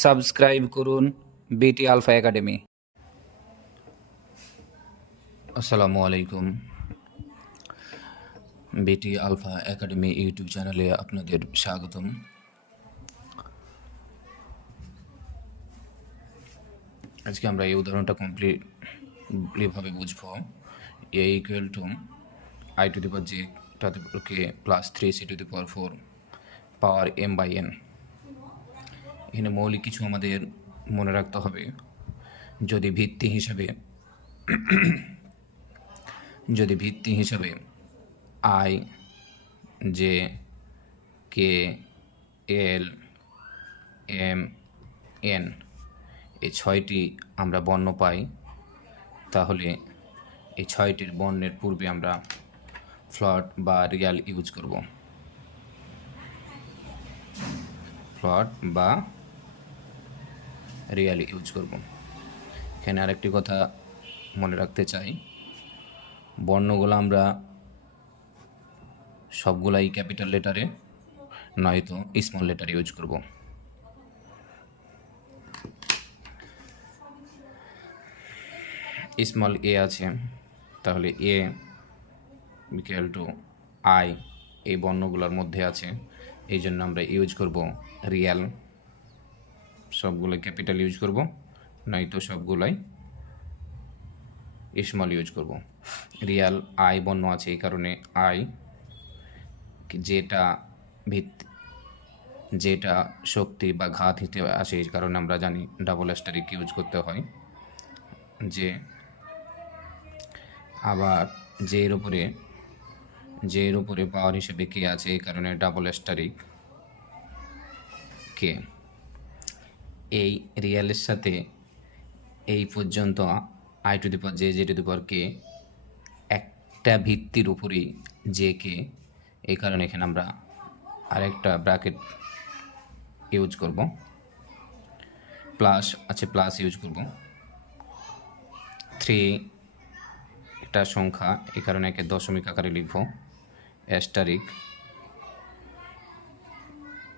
Subscribe করুন বিটি alpha academy. আসসালামু আলাইকুম। বিটি আলফা একাডেমি ইউটিউব চ্যানেলে আপনাদের স্বাগতম। আজকে আমরা এই উদাহরণটা কমপ্লিটলিভাবে বুঝব। A equal to I to the power J K plus 3c to the power 4 power m by n। এখানে মৌলিক কিছু আমাদের মনে রাখতে হবে। যদি ভিত্তি হিসাবে I, J, K, L, M, N এই 6টি আমরা বর্ণ পাই, তাহলে এই 6টির বর্ণের পূর্বে আমরা ফ্লট বা রিয়াল ইউজ করব। এখানে আরেকটি কথা মনে রাখতে চাই, বর্ণগুলো আমরা সবগুলাই ক্যাপিটাল লেটারে নয়তো স্মল লেটারে ইউজ করব। স্মল এ আছে, তাহলে এ ইকুয়াল টু আই এই বর্ণগুলোর মধ্যে আছে, এই জন্য আমরা ইউজ করব রিয়াল। সবগুলো ক্যাপিটাল ইউজ করব, নয়তো সবগুলাই স্মল ইউজ করব। রিয়াল আই বর্ণ আছে, এই কারণে আই। যেটা শক্তি বা ঘাত হিসেবে আসে, এই কারণে আমরা জানি ডাবল অ্যাস্টারিক ইউজ করতে হয়। যে আবার জের উপরে পাওয়ার হিসেবে কে আছে, এই কারণে ডাবল অ্যাস্টারিক কে। এই রিয়ালের সাথে এই পর্যন্ত I to the power J, J to the power K একটা ভিত্তির উপরেই জে কে, এই কারণে এখানে আমরা আরেকটা ব্র্যাকেট ইউজ করব। প্লাস ইউজ করব। 3 একটা সংখ্যা, এই কারণে একে দশমিক আকারে লিখব। অ্যাস্টারিক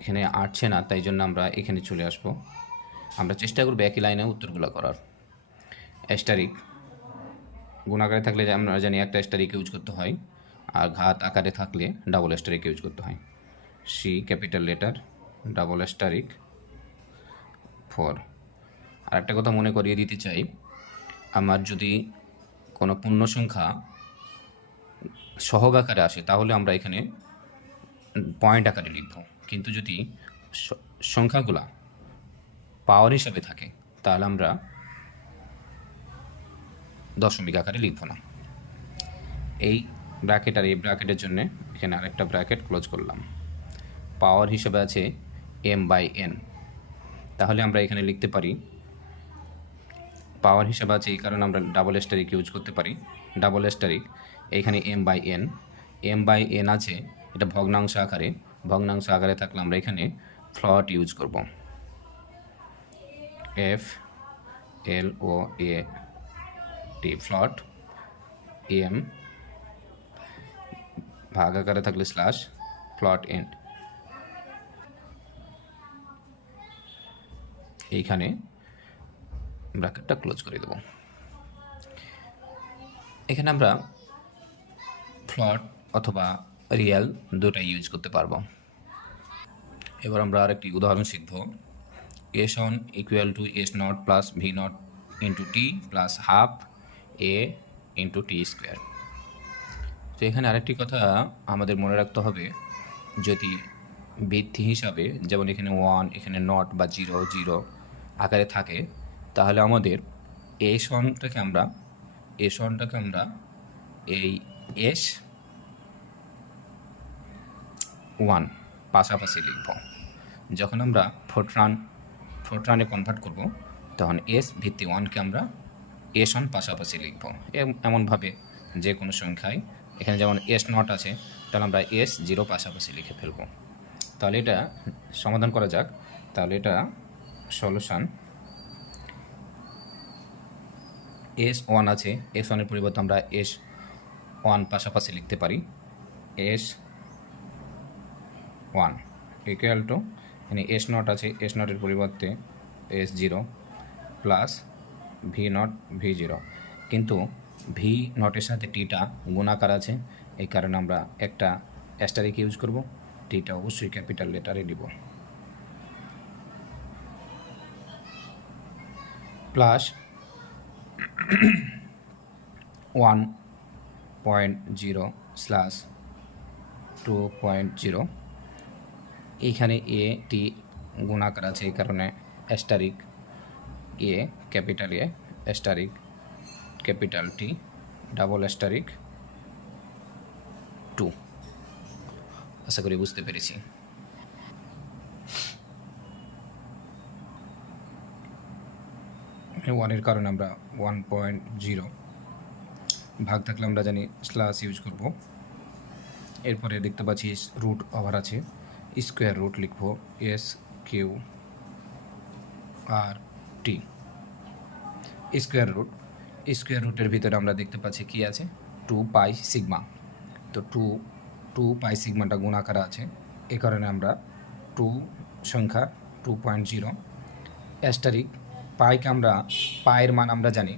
এখানে আসছে না, তাই জন্য আমরা এখানে চলে আসব। আমরা চেষ্টা করব একই লাইনে উত্তরগুলো করার। অ্যাস্টারিক গুণাকারে থাকলে আমরা জানি একটা অ্যাস্টারিক ইউজ করতে হয়, আর ঘাত আকারে থাকলে ডাবল অ্যাস্টারিক ইউজ করতে হয়। C capital letter, double asterisk 4। আর একটা কথা মনে করিয়ে দিতে চাই, আমার যদি কোনো পূর্ণ সংখ্যা সহগ আকারে আসে, তাহলে আমরা এখানে পয়েন্ট আকারে লিখব। কিন্তু যদি সংখ্যাগুলা পাওয়ার হিসাবে থাকে, তাহলে আমরা দশমিক আকারে লিখব না। এই ব্র্যাকেট আর এই ব্র্যাকেটের জন্য এখানে আরেকটা ব্র্যাকেট ক্লোজ করলাম। পাওয়ার হিসাবে আছে m বাই n, তাহলে আমরা এখানে লিখতে পারি পাওয়ার হিসাবে আছে, এই কারণে আমরা ডাবল অ্যাস্টারিক ইউজ করতে পারি। ডাবল অ্যাস্টারিক এইখানে m বাই n আছে, এটা ভগ্নাংশ আকারে থাকলে আমরা এখানে ফ্লট ইউজ করব। FLOAT ফ্লট। m ভাগ আকারে থাকলে স্ল্যাশ, প্লট এন্ড। এইখানে ব্র্যাকেটটা ক্লোজ করে দেব। এখানে আমরা ফ্লট অথবা রিয়াল দুটাই ইউজ করতে পারবো। এবার আমরা আরেকটি উদাহরণ শিখব। S1 equal to S0 plus V0 into T plus half A into T square. তো এখানে আরেকটি কথা আমাদের মনে রাখতে হবে, যদি ভিত্তি হিসাবে যেমন এখানে 1, এখানে নট বা 0 আকারে থাকে, তাহলে আমাদের S1টাকে আমরা এই S1 পাশাপাশি লিখব। যখন আমরা ফোরট্রানে কনভার্ট করব, তখন S ভিত্তি 1কে আমরা S1 পাশাপাশি লিখব। এমনভাবে যে কোনো সংখ্যায় এখানে যেমন S0 আছে, তাহলে আমরা S0 পাশাপাশি লিখে ফেলব। তাহলে এটা সমাধান করা যাক। তাহলে এটা সলিউশন। S1 আছে, S1-এর পরিবর্তে আমরা S1 পাশাপাশি লিখতে পারি। S1 ইকুয়াল টু এখানে S0 আছে, S0-এর পরিবর্তে S zero plus V naught V zero, কিন্তু ভি নটের সাথে টিটা গুণাকার আছে, এই কারণে আমরা একটা অ্যাস্টারিক ইউজ করব, টিটা অবশ্যই ক্যাপিটাল লেটারে দিব, প্লাস 1.0/2.0, এইখানে এ টি গুণাকার আছে, এই কারণে asterisk A capital A asterisk capital T double asterisk 2। আশা করি বুঝতে পেরেছি। ওয়ানের কারণে আমরা 1.0, ভাগ থাকলে আমরা জানি স্ল্যাশ ইউজ করব। এরপরে দেখতে পাচ্ছি রুট ওভার আছে, স্কোয়ার রুট লিখব এস কিউ আর টি। স্কোয়ার রুটের ভিতরে আমরা দেখতে পাচ্ছি কি আছে, 2 পাই সিগমা। তো 2 পাই সিগমাটা গুণাকার আছে, এ কারণে আমরা 2 সংখ্যা 2.0 অ্যাস্টারিক পাইকে আমরা পায়ের মান আমরা জানি,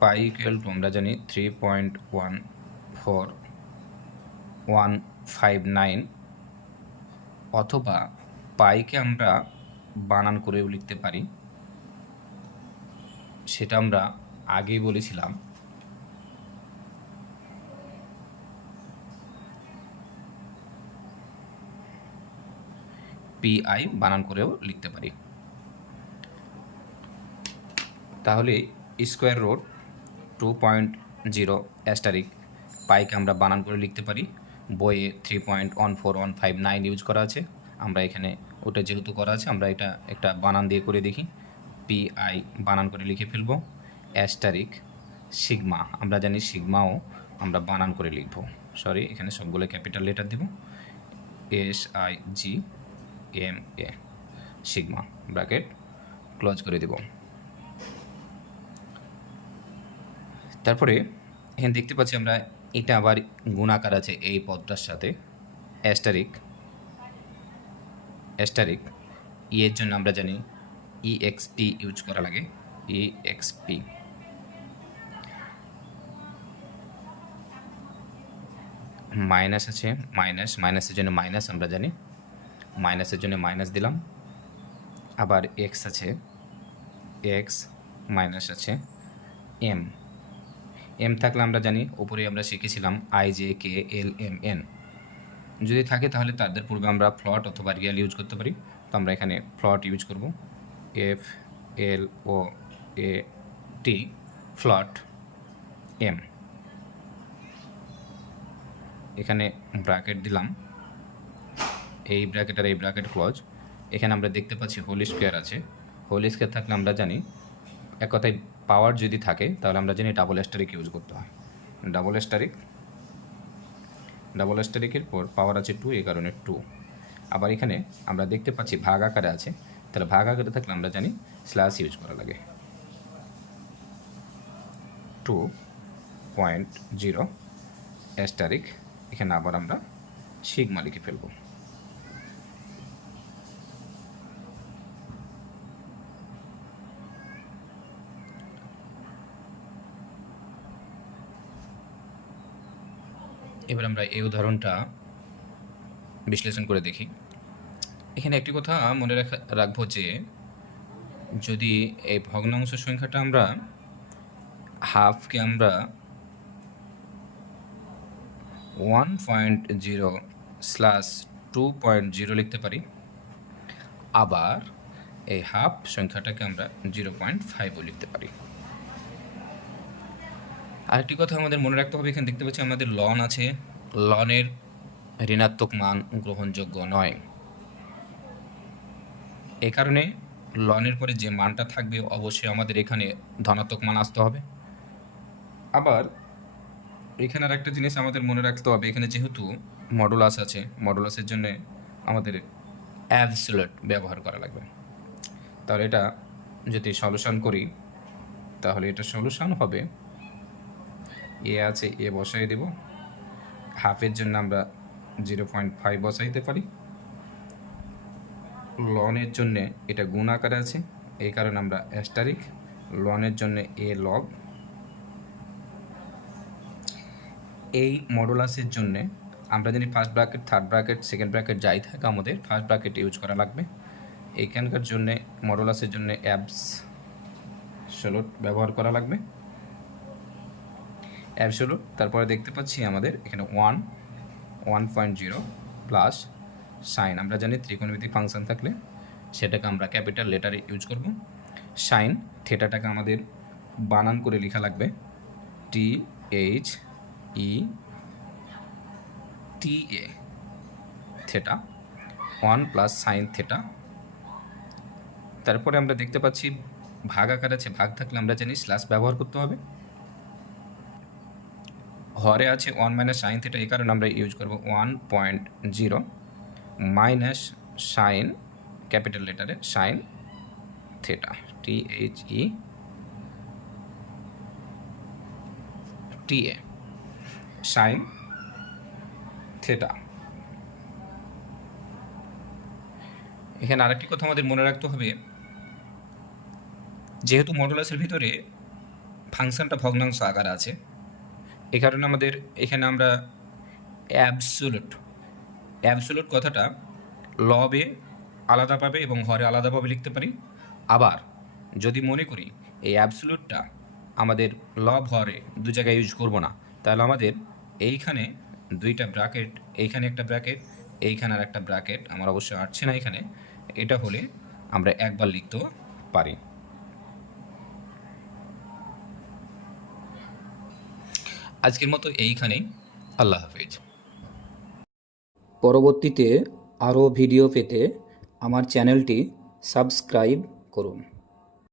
পাই ইকুয়াল টু আমরা জানি 3.14159, অথবা পাইকে আমরা বানান করেও লিখতে পারি, সেটা আমরা আগেই বলেছিলাম। পিআই বানান করেও লিখতে পারি। তাহলে স্কোয়ার রুট 2.0 অ্যাস্টারিক পাইকে আমরা বানান করে লিখতে পারি। বইয়ে 3.14159 ইউজ করা আছে, আমরা এখানে ওটা যেহেতু করা আছে আমরা এটা একটা বানান দিয়ে করে দেখি। পিআই বানান করে লিখে ফেলব। অ্যাস্টারিক সিগমা, আমরা জানি সিগমাও আমরা বানান করে লিখব, সরি এখানে সবগুলো ক্যাপিটাল লেটার দেব, SIGMA সিগমা, ব্র্যাকেট ক্লোজ করে দেব। তারপরে এখানে দেখতে পাচ্ছি আমরা এটা আবার গুণাকার আছে এই পদটার সাথে, অ্যাস্টারিক এর জন্য আমরা জানি EXP ইউজ করা লাগে, EXP। মাইনাস আছে, মাইনাসের জন্য মাইনাস আমরা জানি, মাইনাসের জন্য মাইনাস দিলাম। আবার এক্স আছে, এক্স মাইনাস আছে, এম থাকলে আমরা জানি উপরে আমরা শিখেছিলাম IJKLMN, যদি থাকে তাহলে তাদের পূর্বে আমরা ফ্লট অথবা রিয়াল ইউজ করতে পারি। তো আমরা এখানে ফ্লট ইউজ করব, FLOAT ফ্লট এম, এখানে ব্র্যাকেট দিলাম, এই ব্র্যাকেট আর এই ব্র্যাকেট ক্লোজ। এখানে আমরা দেখতে পাচ্ছি হোল স্কোয়ার আছে, হোল স্কোয়ার থাকলে আমরা জানি এক কথায় পাওয়ার যদি থাকে তাহলে আমরা জানি ডাবল অ্যাস্টারিক ইউজ করতে হয়, ডাবল অ্যাস্টারিকের পর পাওয়ার আছে 2, এই কারণে 2। আবার এখানে আমরা দেখতে পাচ্ছি ভাগ আকারে আছে, তাহলে ভাগ আকারে থাকলে আমরা জানি স্ল্যাশ ইউজ করা লাগে, 2.0 অ্যাস্টারিক, এখানে আবার আমরা সিগমা লিখে ফেলব। এবার আমরা এই উদাহরণটা বিশ্লেষণ করে দেখি। এখানে একটি কথা মনে রাখবো যে যদি এই ভগ্নাংশ সংখ্যাটা আমরা হাফকে আমরা 1.0/2.0 লিখতে পারি, আবার এই হাফ সংখ্যাটাকে আমরা 0.5ও লিখতে পারি। আরেকটি কথা আমাদের মনে রাখতে হবে, এখানে দেখতে পাচ্ছি আমাদের লন আছে, লনের ঋণাত্মক মান গ্রহণযোগ্য নয়, এই কারণে লনের পরে যে মানটা থাকবে অবশ্যই আমাদের এখানে ধনাত্মক মান আসতে হবে। আবার এখানে আর একটা জিনিস আমাদের মনে রাখতে হবে, এখানে যেহেতু মডুলাস আছে, মডুলাসের জন্য আমাদের অ্যাবসোলিউট ব্যবহার করা লাগবে। তাহলে এটা যদি সলিউশন করি তাহলে এটা সলিউশন হবে, এ আছে এ বসাই দেব, হাফের জন্য আমরা 0.5 বসাইতে পারি, লনের জন্য এটা গুণ আকারে আছে, এই কারণে আমরা অ্যাস্টারিক, লনের জন্য এ লগ। এই মডুলাসের জন্য আমরা জানি first bracket, third bracket, second bracket যাই থাকে আমাদের ফার্স্ট ব্র্যাকেট ইউজ করা লাগবে। এইখানকার জন্য মডুলাসের জন্য অ্যাবসোলুট ব্যবহার করা লাগবে, অ্যাবসোলুট। তারপরে দেখতে পাচ্ছি আমাদের এখানে 1.0 প্লাস সাইন। আমরা জানি ত্রিকোণমিতিক ফাংশন থাকলে সেটাকে আমরা ক্যাপিটাল লেটারে ইউজ করব। সাইন থিটাটাকে আমাদের বানান করে লেখা লাগবে, THETA, theta 1 plus sine theta. তারপরে আমরা দেখতে পাচ্ছি ভাগ আকার আছে, ভাগ থাকলে আমরা জানি স্ল্যাশ ব্যবহার করতে হবে। হরে আছে 1 মাইনাস সাইন থেটা, এই কারণে আমরা ইউজ করব 1.0 মাইনাস সাইন, ক্যাপিটাল লেটারে sine theta, THETA, sine theta. এখানে আরেকটি কথা আমাদের মনে রাখতে হবে, যেহেতু মডুলাসের ভিতরে ফাংশনটা ভগ্নাংশ আকারে আছে, এই কারণে আমাদের এখানে আমরা অ্যাবসোলুট কথাটা লবে আলাদাভাবে এবং হরে আলাদাভাবে লিখতে পারি। আবার যদি মনে করি এই অ্যাবসোলুটটা আমাদের লব হরে দু জায়গায় ইউজ করব না, তাহলে আমাদের এইখানে দুইটা ব্র্যাকেট, এইখানে একটা ব্র্যাকেট, এইখানে আর একটা ব্র্যাকেট, আমার অবশ্যই আসছে না এখানে, এটা হলে আমরা একবার লিখতেও পারি। আজকের মতো এইখানেই, আল্লাহ হাফেজ। পরবর্তীতে আরও ভিডিও পেতে আমার চ্যানেলটি সাবস্ক্রাইব করুন।